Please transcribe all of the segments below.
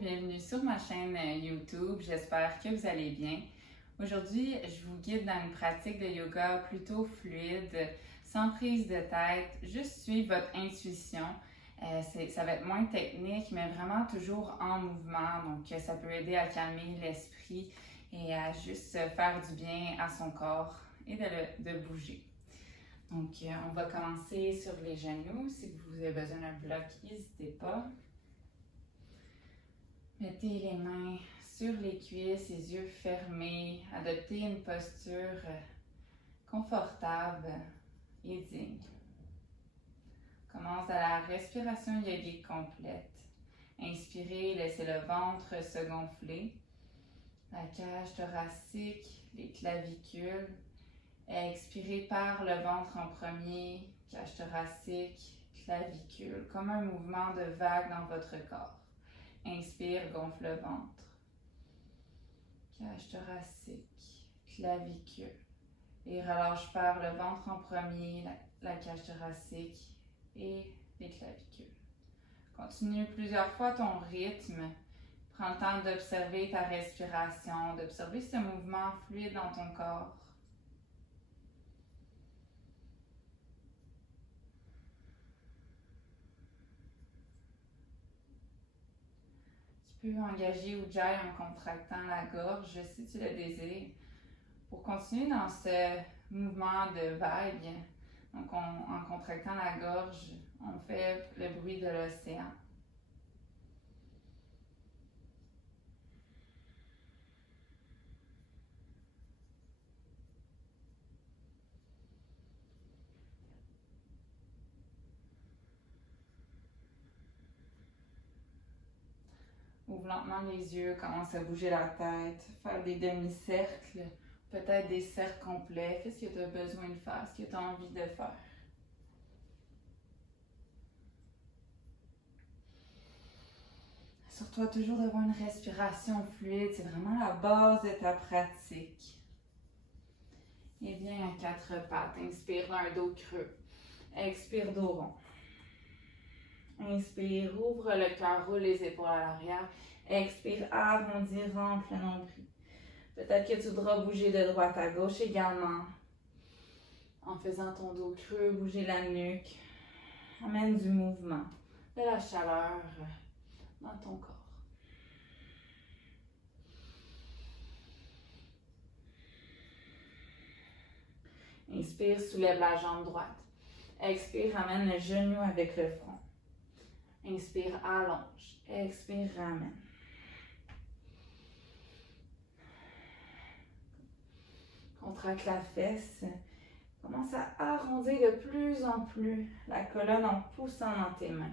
bienvenue sur ma chaîne YouTube, j'espère que vous allez bien. Aujourd'hui, je vous guide dans une pratique de yoga plutôt fluide, sans prise de tête, juste suivre votre intuition. Ça va être moins technique, mais vraiment toujours en mouvement, donc ça peut aider à calmer l'esprit et à juste faire du bien à son corps et de bouger. Donc, on va commencer sur les genoux. Si vous avez besoin d'un bloc, n'hésitez pas. Mettez les mains sur les cuisses, les yeux fermés. Adoptez une posture confortable et digne. Commence à la respiration yogique complète. Inspirez, laissez le ventre se gonfler. La cage thoracique, les clavicules. Expirez par le ventre en premier, cage thoracique, clavicule, comme un mouvement de vague dans votre corps. Inspire, gonfle le ventre. Cage thoracique, clavicule. Et relâche par le ventre en premier, la cage thoracique et les clavicules. Continue plusieurs fois ton rythme. Prends le temps d'observer ta respiration, d'observer ce mouvement fluide dans ton corps. Tu peux engager Ujjayi en contractant la gorge si tu le désires. Pour continuer dans ce mouvement de vague, donc en contractant la gorge, on fait le bruit de l'océan. Ouvre lentement les yeux, commence à bouger la tête, faire des demi-cercles, peut-être des cercles complets. Fais ce que tu as besoin de faire, ce que tu as envie de faire. Assure-toi toujours d'avoir une respiration fluide, c'est vraiment la base de ta pratique. Et viens à quatre pattes, inspire d'un dos creux, expire dos rond. Inspire, ouvre le cœur, roule les épaules à l'arrière. Expire, arrondis, renfle le nombril. Peut-être que tu voudras bouger de droite à gauche également. En faisant ton dos creux, bouger la nuque. Amène du mouvement, de la chaleur dans ton corps. Inspire, soulève la jambe droite. Expire, ramène le genou avec le front. Inspire, allonge. Expire, ramène. Contracte la fesse. Commence à arrondir de plus en plus la colonne en poussant dans tes mains.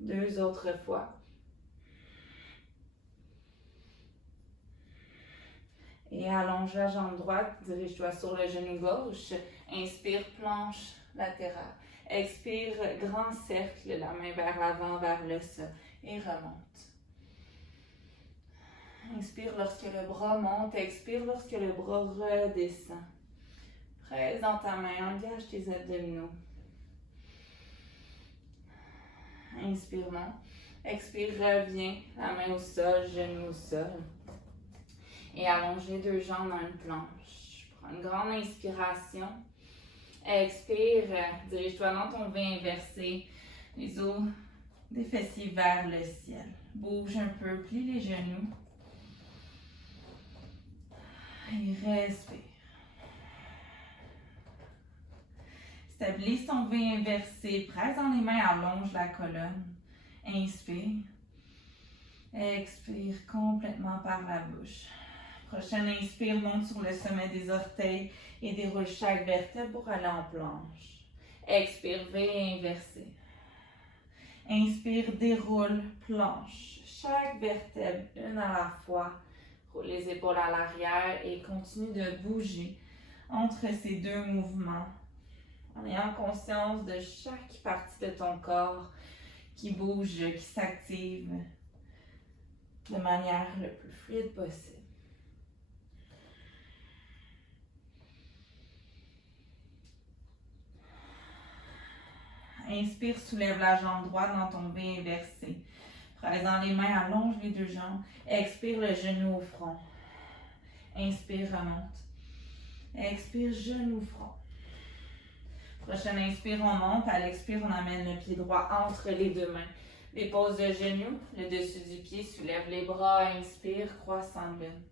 Deux autres fois. Et allonge la jambe droite, dirige-toi sur le genou gauche. Inspire, planche latérale. Expire, grand cercle, la main vers l'avant, vers le sol. Et remonte. Inspire lorsque le bras monte. Expire lorsque le bras redescend. Presse dans ta main, engage tes abdominaux. Inspire, monte. Expire, reviens, la main au sol, genou au sol. Et allonge les deux jambes dans une planche. Prends une grande inspiration. Expire, dirige-toi dans ton V inversé. Les os des fessiers vers le ciel. Bouge un peu, plie les genoux. Et respire. Stabilise ton V inversé. Presse dans les mains, allonge la colonne. Inspire. Expire complètement par la bouche. Prochaine inspire, monte sur le sommet des orteils et déroule chaque vertèbre pour aller en planche. Expire, V inversé. Inspire, déroule, planche. Chaque vertèbre, une à la fois. Roule les épaules à l'arrière et continue de bouger entre ces deux mouvements en ayant conscience de chaque partie de ton corps qui bouge, qui s'active de manière le plus fluide possible. Inspire, soulève la jambe droite dans ton V inversé. Présent les mains, allonge les deux jambes. Expire le genou au front. Inspire, remonte. Expire, genou, front. Prochaine inspire, on monte. À l'expire, on amène le pied droit entre les deux mains. Dépose le genou, le dessus du pied, soulève les bras. Inspire, croissant de lune.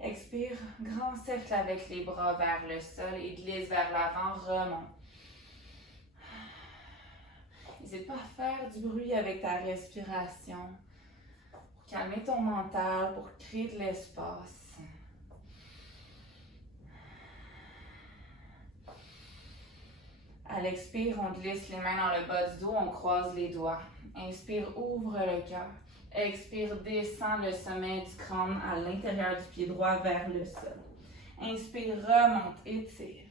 Expire, grand cercle avec les bras vers le sol et glisse vers l'avant, remonte. N'hésite pas à faire du bruit avec ta respiration pour calmer ton mental, pour créer de l'espace. À l'expire, on glisse les mains dans le bas du dos, on croise les doigts. Inspire, ouvre le cœur. Expire, descend le sommet du crâne à l'intérieur du pied droit vers le sol. Inspire, remonte, étire.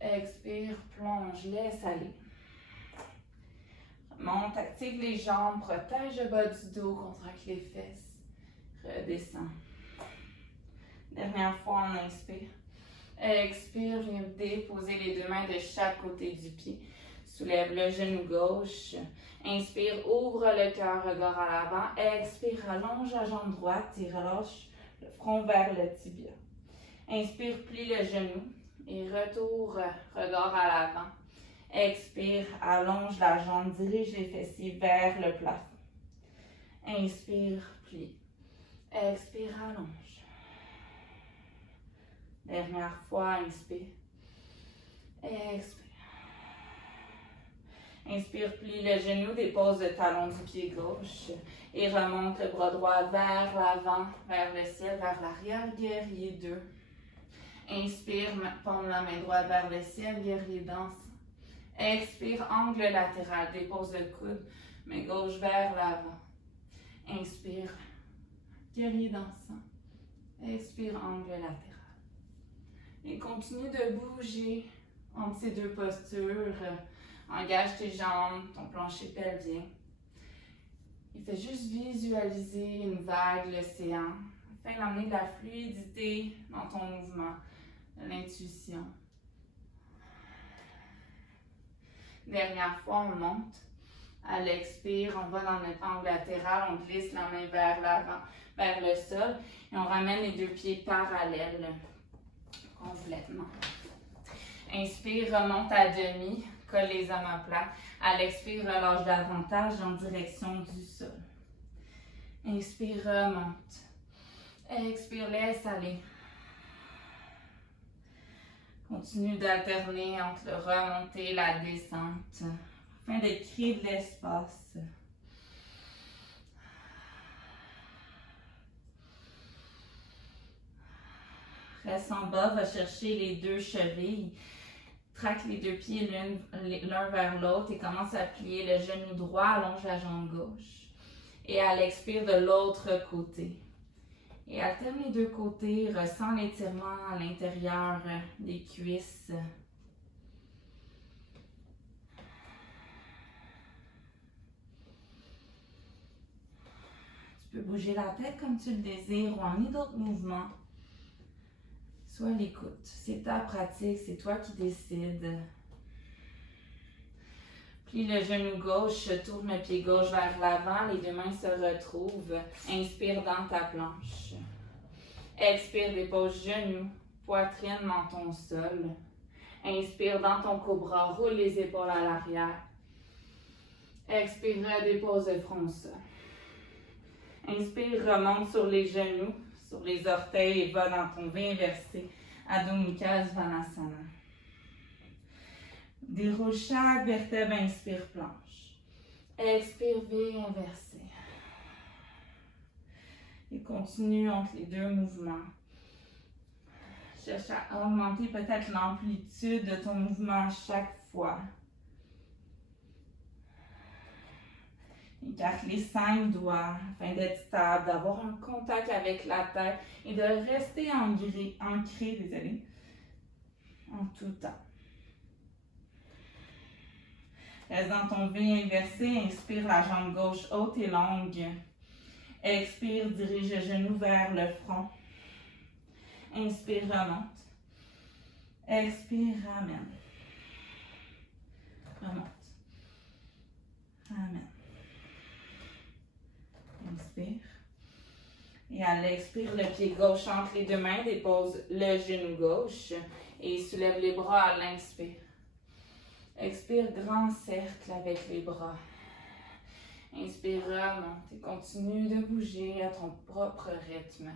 Expire, plonge, laisse aller. Remonte, active les jambes, protège le bas du dos, contracte les fesses. Redescend. Dernière fois, on inspire. Expire, viens déposer les deux mains de chaque côté du pied. Soulève le genou gauche. Inspire, ouvre le cœur, regard à l'avant. Expire, allonge la jambe droite et relâche le front vers le tibia. Inspire, plie le genou et retour, regard à l'avant. Expire, allonge la jambe, dirige les fessiers vers le plafond. Inspire, plie. Expire, allonge. Dernière fois, inspire. Expire. Inspire, plie le genou, dépose le talon du pied gauche et remonte le bras droit vers l'avant, vers le ciel, vers l'arrière, guerrier 2. Inspire, paume la main droite vers le ciel, guerrier dansant. Expire, angle latéral, dépose le coude, main gauche vers l'avant. Inspire, guerrier dansant. Expire, angle latéral. Et continue de bouger entre ces deux postures. Engage tes jambes, ton plancher pelvien. Et fais juste visualiser une vague, l'océan, afin d'emmener de la fluidité dans ton mouvement, de l'intuition. Dernière fois, on monte. À l'expire, on va dans notre angle latéral, on glisse la main vers l'avant, vers le sol, et on ramène les deux pieds parallèles. Complètement. Inspire, remonte à demi, colle les omoplates. À l'expire, relâche davantage en direction du sol. Inspire, remonte. Expire, laisse aller. Continue d'alterner entre le remonter et la descente, afin de créer de l'espace. Reste en bas, va chercher les deux chevilles. Traque les deux pieds l'un vers l'autre et commence à plier le genou droit, allonge la jambe gauche. Et à l'expire de l'autre côté. Et alterne les deux côtés, ressens l'étirement à l'intérieur des cuisses. Tu peux bouger la tête comme tu le désires ou emmener d'autres mouvements. Sois à l'écoute. C'est ta pratique, c'est toi qui décides. Plie le genou gauche, tourne le pied gauche vers l'avant, les deux mains se retrouvent. Inspire dans ta planche. Expire, dépose genou, poitrine, menton au sol. Inspire dans ton cobra, roule les épaules à l'arrière. Expire, dépose le front au sol. Inspire, remonte sur les genoux, sur les orteils et va dans ton V inversé, Adho Mukha Svanasana. Déroule chaque vertèbre, inspire, planche. Expire, V inversé. Et continue entre les deux mouvements. Cherche à augmenter peut-être l'amplitude de ton mouvement à chaque fois. Écarte les 5 doigts afin d'être stable, d'avoir un contact avec la tête et de rester ancré en tout temps. Reste dans ton V inversé, inspire la jambe gauche haute et longue. Expire, dirige le genou vers le front. Inspire, remonte. Expire, ramène. Remonte. Amen. Inspire. Et à l'expire, le pied gauche entre les deux mains, dépose le genou gauche et soulève les bras à l'inspire. Expire, grand cercle avec les bras. Inspire, remonte et continue de bouger à ton propre rythme.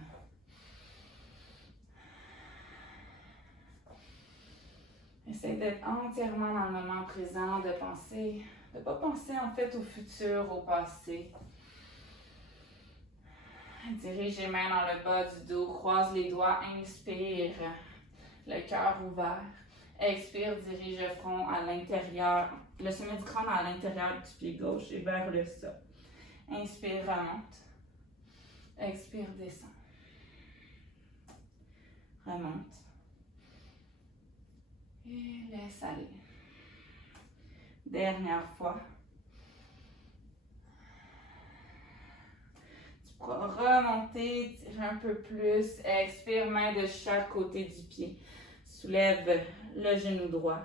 Essaye d'être entièrement dans le moment présent, de ne pas penser en fait au futur, au passé. Dirige les mains dans le bas du dos, croise les doigts, inspire, le cœur ouvert. Expire, dirige le front à l'intérieur, le sommet du crâne à l'intérieur du pied gauche et vers le sol. Inspire, remonte. Expire, descend. Remonte. Et laisse aller. Dernière fois. Tu pourras remonter, tirer un peu plus. Expire, main de chaque côté du pied. Soulève le genou droit.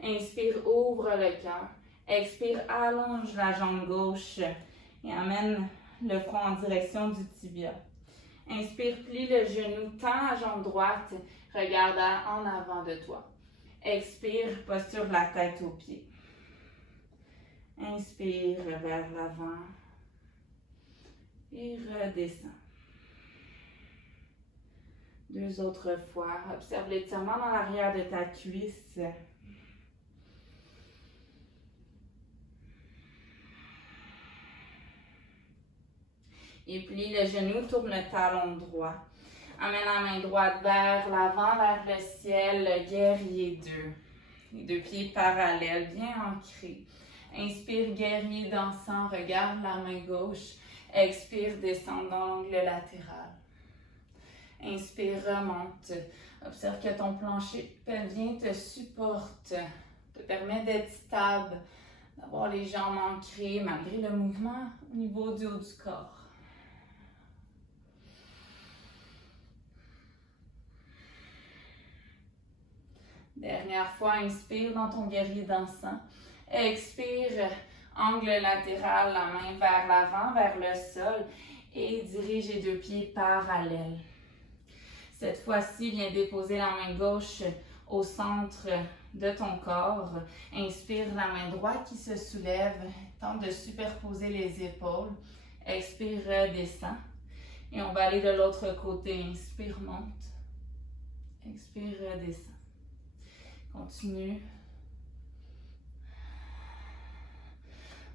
Inspire, ouvre le cœur. Expire, allonge la jambe gauche et amène le front en direction du tibia. Inspire, plie le genou, tends la jambe droite, regarde en avant de toi. Expire, posture de la tête aux pieds. Inspire vers l'avant et redescends. Deux autres fois. Observe l'étirement dans l'arrière de ta cuisse. Et plie le genou, tourne le talon droit. Amène la main droite vers l'avant, vers le ciel, le guerrier 2. Les deux pieds parallèles, bien ancrés. Inspire, guerrier dansant, regarde la main gauche. Expire, descend dans l'angle latéral. Inspire, remonte. Observe que ton plancher pelvien te supporte, te permet d'être stable, d'avoir les jambes ancrées malgré le mouvement au niveau du haut du corps. Dernière fois, inspire dans ton guerrier dansant. Expire, angle latéral, la main vers l'avant, vers le sol et dirige les deux pieds parallèles. Cette fois-ci, viens déposer la main gauche au centre de ton corps. Inspire, la main droite qui se soulève. Tente de superposer les épaules. Expire, redescends. Et on va aller de l'autre côté. Inspire, monte. Expire, redescends. Continue.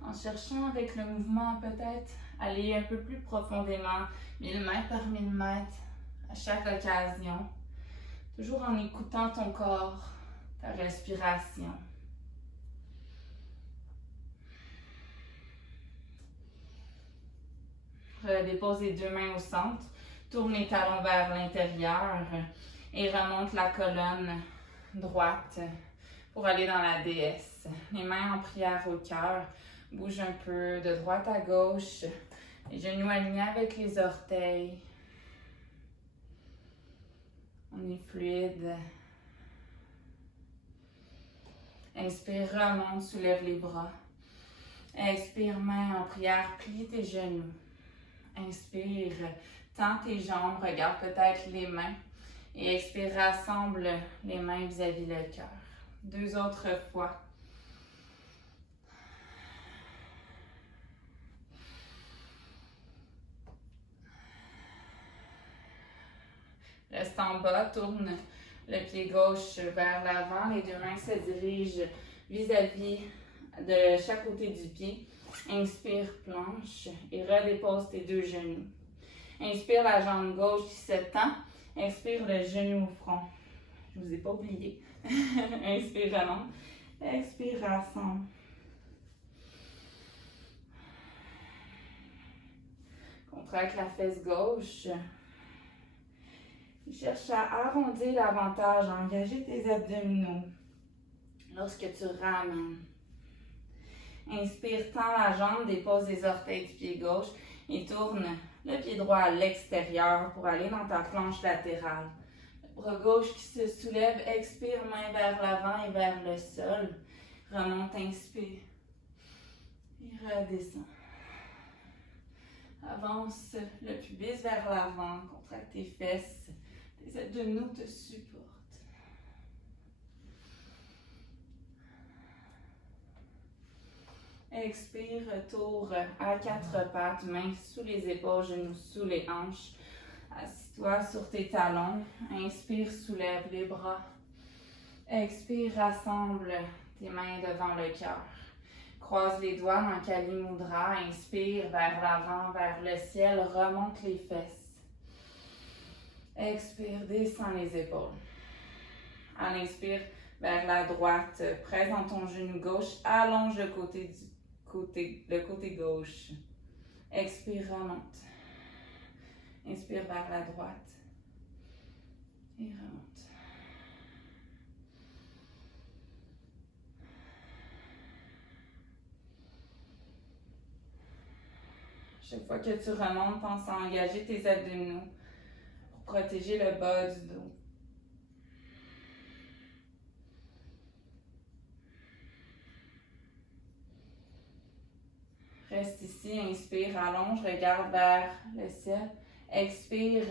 En cherchant avec le mouvement peut-être aller un peu plus profondément, millimètre par millimètre, à chaque occasion. Toujours en écoutant ton corps, ta respiration. Redépose les deux mains au centre. Tourne les talons vers l'intérieur et remonte la colonne droite pour aller dans la déesse. Les mains en prière au cœur. Bouge un peu de droite à gauche. Les genoux alignés avec les orteils. On est fluide. Inspire, remonte, soulève les bras. Expire, main en prière, plie tes genoux. Inspire, tends tes jambes, regarde peut-être les mains. Et expire, rassemble les mains vis-à-vis le cœur. Deux autres fois. Reste en bas, tourne le pied gauche vers l'avant. Les deux mains se dirigent vis-à-vis de chaque côté du pied. Inspire, planche et redépose tes deux genoux. Inspire la jambe gauche qui se tend. Expire le genou au front. Je ne vous ai pas oublié. Inspire, remonte. Expire, rassemble. Contracte la fesse gauche. Cherche à arrondir davantage, à engager tes abdominaux. Lorsque tu ramènes. Inspire, tends la jambe, dépose les orteils du pied gauche et tourne le pied droit à l'extérieur pour aller dans ta planche latérale. Le bras gauche qui se soulève, expire, main vers l'avant et vers le sol. Remonte, inspire. Et redescends. Avance le pubis vers l'avant, contracte tes fesses, tes abdominaux te supportent. Expire, retour à quatre pattes, mains sous les épaules, genoux sous les hanches. Assis-toi sur tes talons. Inspire, soulève les bras. Expire, rassemble tes mains devant le cœur. Croise les doigts dans Kali Mudra. Inspire vers l'avant, vers le ciel. Remonte les fesses. Expire, descends les épaules. À l'inspire, vers la droite. Presse dans ton genou gauche. Allonge le côté gauche. Expire, remonte. Inspire vers la droite. Et remonte. Chaque fois que tu remontes, pense à engager tes abdominaux pour protéger le bas du dos. Reste ici, inspire, allonge, regarde vers le ciel. Expire,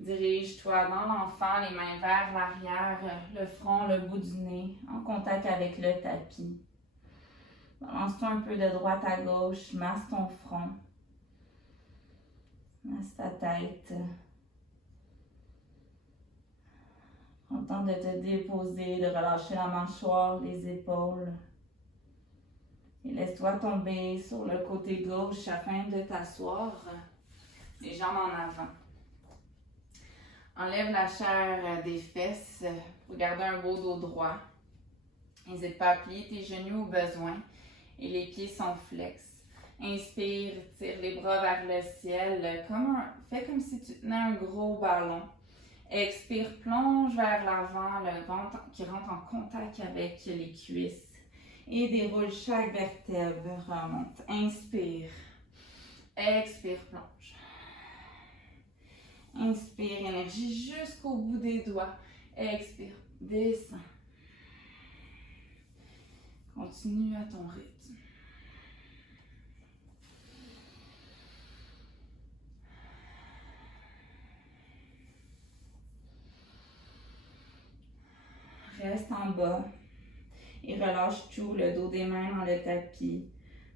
dirige-toi dans l'enfant, les mains vers l'arrière, le front, le bout du nez, en contact avec le tapis. Balance-toi un peu de droite à gauche, masse ton front. Masse ta tête. Prends le temps de te déposer, de relâcher la mâchoire, les épaules. Et laisse-toi tomber sur le côté gauche afin de t'asseoir, les jambes en avant. Enlève la chair des fesses pour garder un beau dos droit. N'hésite pas à plier tes genoux au besoin et les pieds sont flex. Inspire, tire les bras vers le ciel, fais comme si tu tenais un gros ballon. Expire, plonge vers l'avant, le ventre qui rentre en contact avec les cuisses. Et déroule chaque vertèbre, remonte. Inspire, expire, plonge. Inspire, énergie jusqu'au bout des doigts. Expire, descends. Continue à ton rythme. Reste en bas et relâche tout, le dos des mains dans le tapis,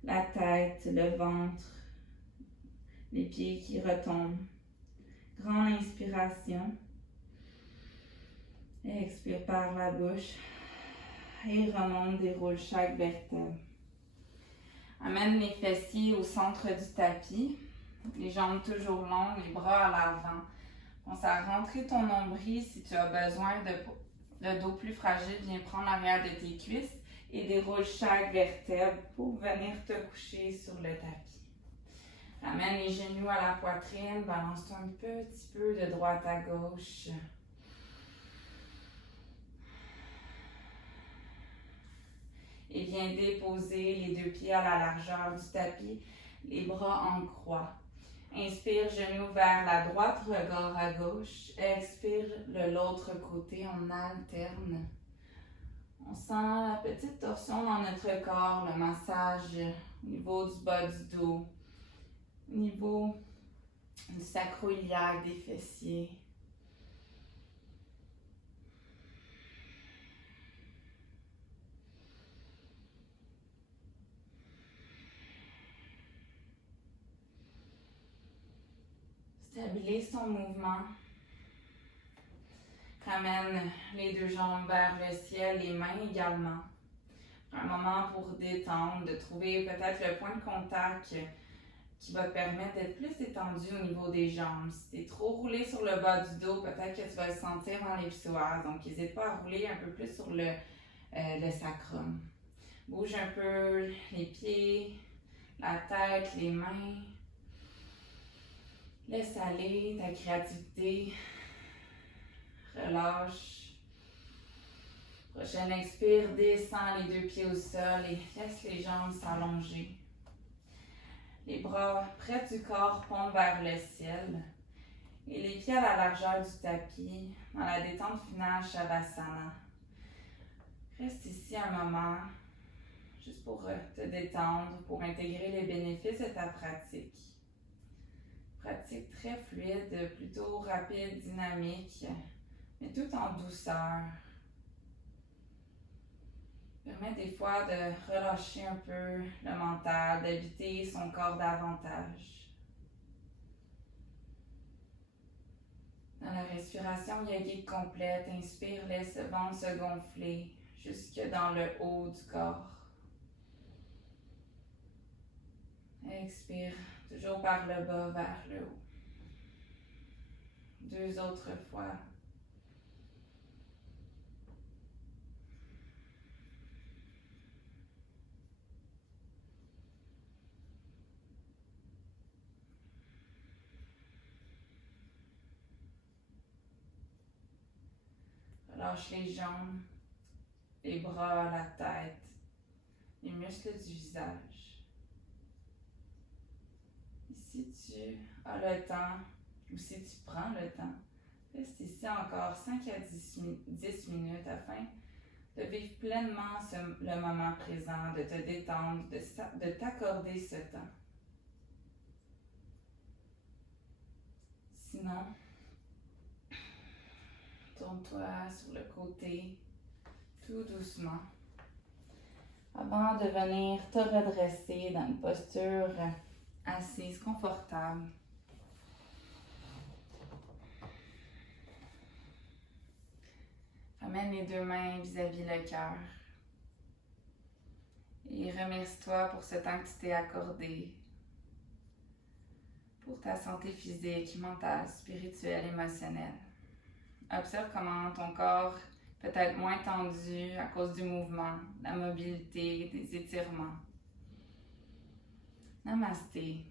la tête, le ventre, les pieds qui retombent. Grande inspiration. Expire par la bouche et remonte, déroule chaque vertèbre. Amène les fessiers au centre du tapis, les jambes toujours longues, les bras à l'avant. Pense à rentrer ton nombril si tu as besoin de le dos plus fragile, viens prendre l'arrière de tes cuisses et déroule chaque vertèbre pour venir te coucher sur le tapis. Ramène les genoux à la poitrine, balance-toi un petit peu de droite à gauche. Et viens déposer les deux pieds à la largeur du tapis, les bras en croix. Inspire, genoux vers la droite, regard à gauche. Expire, l'autre côté, on alterne. On sent la petite torsion dans notre corps, le massage au niveau du bas du dos, au niveau du sacro-iliaque, des fessiers. Stabilise son mouvement. Ramène les deux jambes vers le ciel, les mains également. Un moment pour détendre, de trouver peut-être le point de contact qui va te permettre d'être plus étendu au niveau des jambes. Si tu es trop roulé sur le bas du dos, peut-être que tu vas le sentir dans les psoas. Donc, n'hésite pas à rouler un peu plus sur le sacrum. Bouge un peu les pieds, la tête, les mains. Laisse aller ta créativité. Relâche. Prochaine expire, descends les deux pieds au sol et laisse les jambes s'allonger. Les bras près du corps pompent vers le ciel. Et les pieds à la largeur du tapis, dans la détente finale Shavasana. Reste ici un moment, juste pour te détendre, pour intégrer les bénéfices de ta pratique. Pratique très fluide, plutôt rapide, dynamique, mais tout en douceur. Permet des fois de relâcher un peu le mental, d'habiter son corps davantage. Dans la respiration yogique complète, inspire, laisse le ventre se gonfler jusque dans le haut du corps. Expire, toujours par le bas vers le haut. 2 autres fois. Relâche les jambes, les bras, la tête, les muscles du visage. Et si tu as le temps, ou si tu prends le temps, reste ici encore 5 à 10 minutes afin de vivre pleinement le moment présent, de te détendre, de t'accorder ce temps. Sinon, tourne-toi sur le côté, tout doucement, avant de venir te redresser dans une posture assise, confortable. Ramène les 2 mains vis-à-vis le cœur. Et remercie-toi pour ce temps que tu t'es accordé, pour ta santé physique, mentale, spirituelle, émotionnelle. Observe comment ton corps peut être moins tendu à cause du mouvement, de la mobilité, des étirements. Namasté.